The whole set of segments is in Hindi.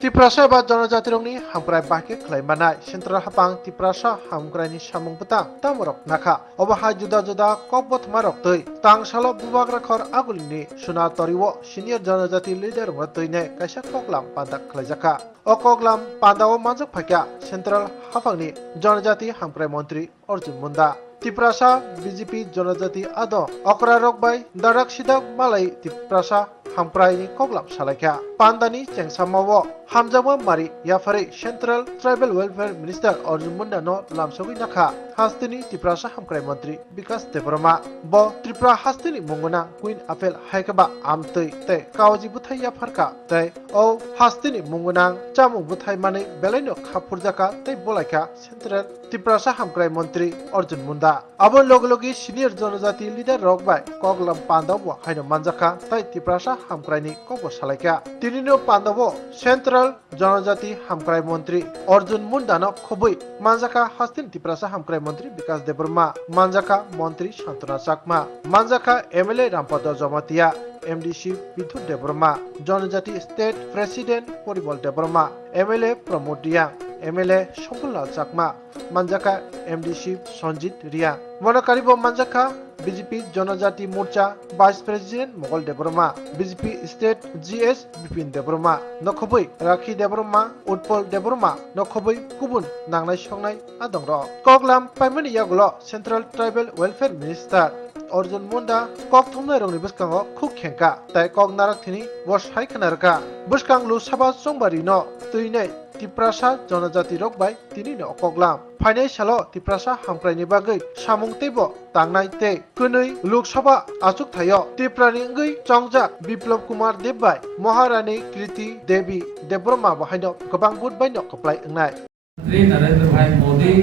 Tiprasa ba जनजाति rongni hamkrai bake khlai manai central hapang tiprasa hamkrai ni samung petang tamorok nakha obaha juda juda kokbot marok tui tang salo bubak rakhor agulini suna toriwo senior जनजाति leader watui kaisa koklam pandak khlaijaka o koklam pandao manjak phakya central hapangni जनजाति hamkrai mantri Arjun Munda Tiprasa BJP जनजाति ado okra rokbai darak sidak malai tiprasa hamkrai ni koklam salaikya pandani chengsamawo Hamjama Mari Yafari Central Tribal Welfare Minister Arjun Munda no lamsogui nakha hastini Tiprasa hamkrai mantri Bikas Debroma bo Tripura hastini munguna Queen Apple haikaba amtui te kawaji buthai yafarka te o hastini mungunang chamung buthai mani belaino khapurjaka te bolaika Central Tiprasa hamkrai mantri Arjun Munda abon logologi senior जनजाति leader rokbai koklam pandabo haino manjaka tai Tiprasa hamkrai ni kokbo salaika tinino pandabo Central जनजाति hamkrai mantri Arjun Munda no khobui manjaka hastin Tiprasa hamkrai mantri Bikas Debroma manjaka mantri Santona Chakma manjaka MLA Rampado Jamatia MDC Bidhu Debroma जनजाति state president Poribol Debroma MLA Pramod Diang MLA Shambulal Chakma manjaka MDC Sanjit Ria Monokaribo manjaka BJP जनजाति मोर्चा vice president Mogol Debroma BJP state GS Bipin Debroma नखबै राखि Debroma Utpol Debroma नखबै गुबुन नांनाय संनाय आदंर koklam paimani yagulo Central Tribal Welfare Minister Arjun Munda kok thumnai rongni buskango khuk khengka tai kok narak thini was hai khanarka buskanglu saba songbari no tuinai Tiprasa जनजाति rokbai tini no koklam फाइनाइ सालो Tiprasa hamkrai bagui samung tebo tangnai te kunui Lok Sabha achuk thayo Tiprani ngui chongjak Biplop Kumar Debbai Maharani Kriti Devi Debroma bahaino gobang budbai no koplai ngnai Shri Narendra भाई मोदी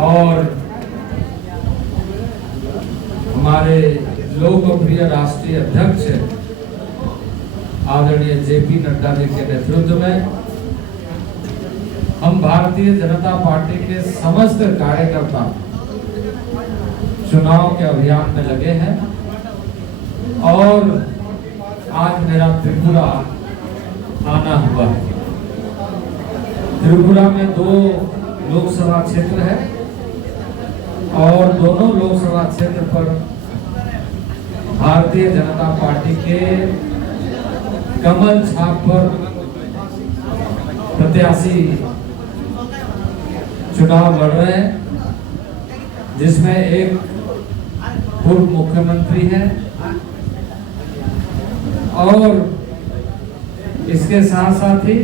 और हमारे लोकप्रिय राष्ट्रीय अध्यक्ष आदरणीय जेपी नड्डा जी के नेतृत्व में हम भारतीय जनता पार्टी के समस्त कार्यकर्ता चुनाव के अभियान में लगे हैं और आज मेरा त्रिपुरा आना हुआ है। त्रिपुरा में 2 लोकसभा क्षेत्र है और दोनों लोकसभा क्षेत्र पर भारतीय जनता पार्टी के कमल छाप पर प्रत्याशी चुनाव लड़ रहे हैं जिसमें एक पूर्व मुख्यमंत्री है और इसके साथ साथ ही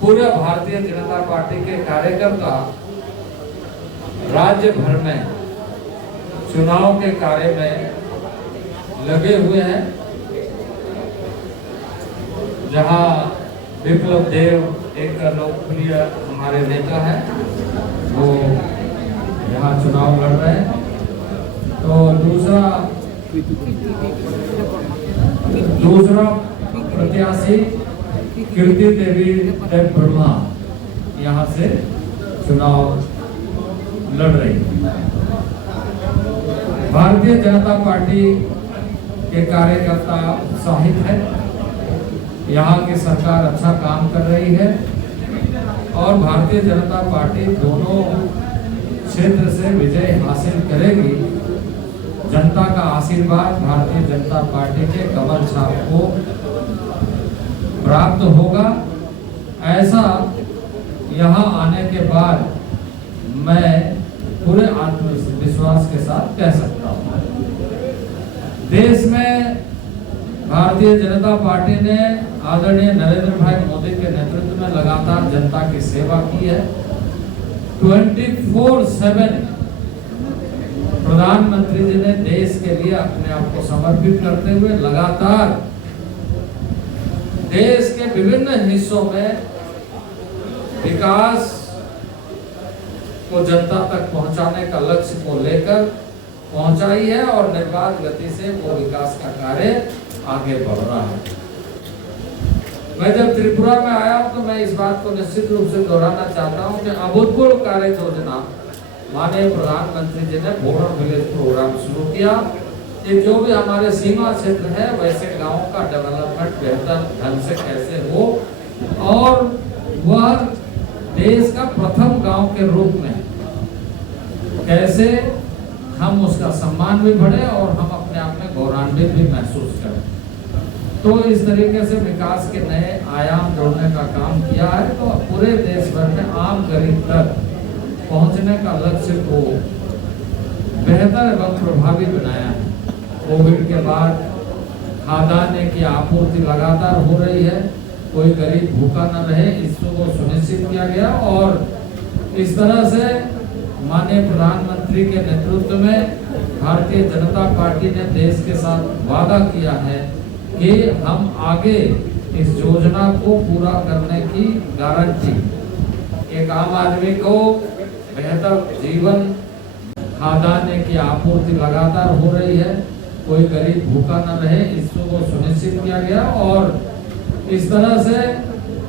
पूरे भारतीय जनता पार्टी के कार्यकर्ता राज्य भर में चुनाव के कार्य में लगे हुए हैं। जहां विप्लव देव एक लोकप्रिय हमारे नेता है वो यहाँ चुनाव लड़ रहे हैं तो दूसरा प्रत्याशी कीर्ति देवी ब्रह्मा यहाँ से चुनाव लड़ रही है। भारतीय जनता पार्टी के कार्यकर्ता उत्साहित है। यहाँ की सरकार अच्छा काम कर रही है और भारतीय जनता पार्टी दोनों क्षेत्र से विजय हासिल करेगी। जनता का आशीर्वाद भारतीय जनता पार्टी के कमल छाप को प्राप्त होगा, ऐसा यहाँ आने के बाद मैं पूरे आत्मविश्वास के साथ कह सकता हूँ। देश में भारतीय जनता पार्टी ने आदरणीय नरेंद्र भाई मोदी के नेतृत्व में लगातार जनता की सेवा की है। 24/7 प्रधानमंत्री जी ने देश के लिए अपने आप को समर्पित करते हुए लगातार देश के विभिन्न हिस्सों में विकास को जनता तक पहुंचाने का लक्ष्य को लेकर पहुंचाई है और निर्बाध गति से वो विकास का कार्य आगे बढ़ रहा है। मैं जब त्रिपुरा में आया तो मैं इस बात को निश्चित रूप से दोहराना चाहता हूं कि अभूतपूर्व कार्य योजना माननीय प्रधानमंत्री जी ने बॉर्डर विलेज प्रोग्राम शुरू किया ये जो भी हमारे सीमा क्षेत्र है वैसे गांव का डेवलपमेंट बेहतर ढंग से कैसे हो और वह देश का प्रथम गांव के रूप में कैसे हम उसका सम्मान भी बढ़े और हम अपने आप में गौरवान्वित भी महसूस करें। तो इस तरीके से विकास के नए आयाम जोड़ने का काम किया है। तो पूरे देश भर में आम गरीब तक पहुंचने का लक्ष्य को बेहतर एवं प्रभावी बनाया है। कोविड के बाद खाद्यान्न की आपूर्ति लगातार हो रही है, कोई गरीब भूखा न रहे इसको सुनिश्चित किया गया और इस तरह से माननीय प्रधानमंत्री के नेतृत्व में भारतीय जनता पार्टी ने देश के साथ वादा किया है कि हम आगे इस योजना को पूरा करने की गारंटी, एक आम आदमी को बेहतर जीवन, खाद्यान्न की आपूर्ति लगातार हो रही है, कोई गरीब भूखा न रहे इसको सुनिश्चित किया गया और इस तरह से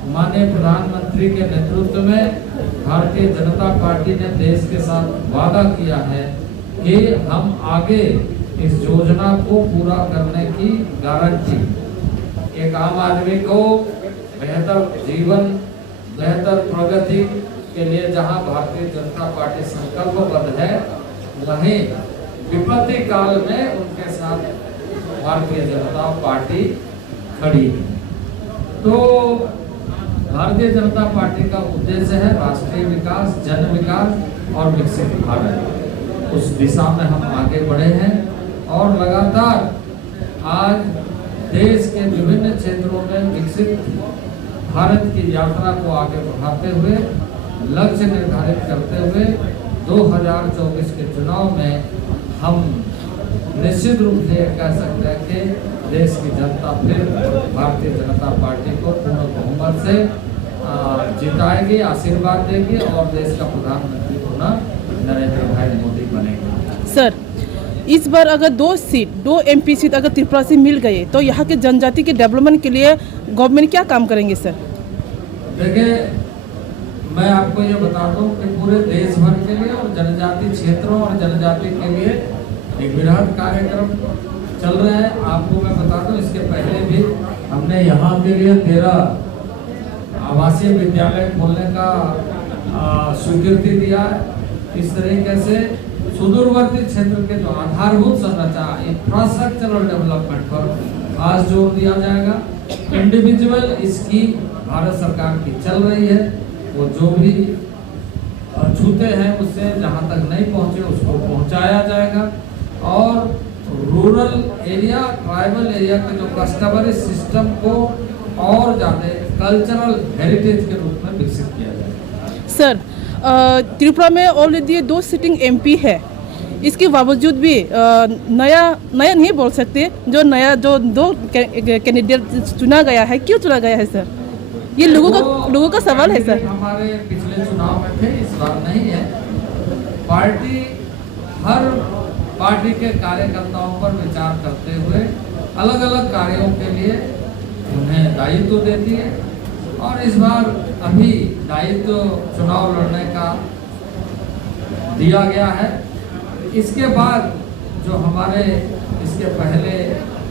माननीय प्रधानमंत्री के नेतृत्व में भारतीय जनता पार्टी ने देश के साथ वादा किया है कि हम आगे इस योजना को पूरा करने की गारंटी, एक आम आदमी को बेहतर जीवन, बेहतर प्रगति के लिए जहां भारतीय जनता पार्टी संकल्पबद्ध है वहीं विपत्ति काल में उनके साथ भारतीय जनता पार्टी खड़ी है। तो भारतीय जनता पार्टी का उद्देश्य है राष्ट्रीय विकास, जन विकास और विकसित भारत। उस दिशा में हम आगे बढ़े हैं और लगातार आज देश के विभिन्न क्षेत्रों में विकसित भारत की यात्रा को आगे बढ़ाते हुए लक्ष्य निर्धारित करते हुए 2024 के चुनाव में हम निश्चित रूप से कह सकते हैं कि देश की जनता फिर भारतीय जनता पार्टी को पूर्ण बहुमत से जिताएगी, आशीर्वाद देगी और देश का प्रधानमंत्री पुनः नरेंद्र भाई मोदी बनेंगे। सर, इस बार अगर 2 MP सीट अगर त्रिपुरा से मिल गए तो यहाँ के जनजाति के डेवलपमेंट के लिए गवर्नमेंट क्या काम करेंगे सर? देखिए, मैं आपको ये बता दूं कि पूरे देश भर के लिए और जनजाति क्षेत्रों और जनजाति के लिए एक वृहद कार्यक्रम चल रहा है। आपको मैं बता दूं, इसके पहले भी हमने यहाँ के लिए 13 आवासीय विद्यालय खोलने का स्वीकृति दिया है। इस तरीके से सुदूरवर्ती क्षेत्र के जो आधारभूत संरचना, इंफ्रास्ट्रक्चरल डेवलपमेंट पर आज जोर दिया जाएगा। इंडिविजुअल स्कीम भारत सरकार की चल रही है, वो जो भी छूते हैं उससे जहां तक नहीं पहुंचे उसको पहुंचाया जाएगा और रूरल एरिया, ट्राइबल एरिया के जो कस्टमरी सिस्टम को और ज़्यादा कल्चरल हेरिटेज के रूप में विकसित किया जाएगा। सर, त्रिपुरा में ऑलरेडी 2 सिटिंग MP है, इसके बावजूद भी नया नहीं बोल सकते, जो नया जो 2 कैंडिडेट चुना गया है, क्यों चुना गया है सर? ये लोगों का सवाल है सर। हमारे पिछले चुनाव में थे, इस बार नहीं है। पार्टी हर पार्टी के कार्यकर्ताओं पर विचार करते हुए अलग अलग कार्यों के लिए उन्हें दायित्व देती है और इस बार अभी दायित्व चुनाव लड़ने का दिया गया है। इसके बाद जो हमारे इसके पहले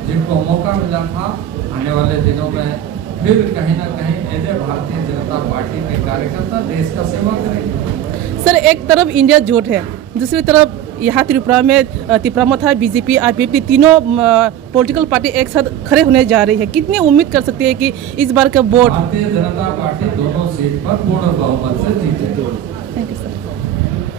जिनको मौका मिला था, आने वाले दिनों में फिर कहीं ना कहीं ऐसे भारतीय जनता पार्टी के कार्यकर्ता देश का सेवा करेंगे। सर, एक तरफ इंडिया जोट है, दूसरी तरफ यहाँ त्रिपुरा में त्रिपुरा BJP RPP तीनों पॉलिटिकल पार्टी एक साथ खड़े होने जा रही है। कितनी उम्मीद कर सकते हैं कि इस बार का वोट भारतीय जनता पार्टी दोनों सीट पर पूर्ण बहुमत से जीतेगी? Thank you sir.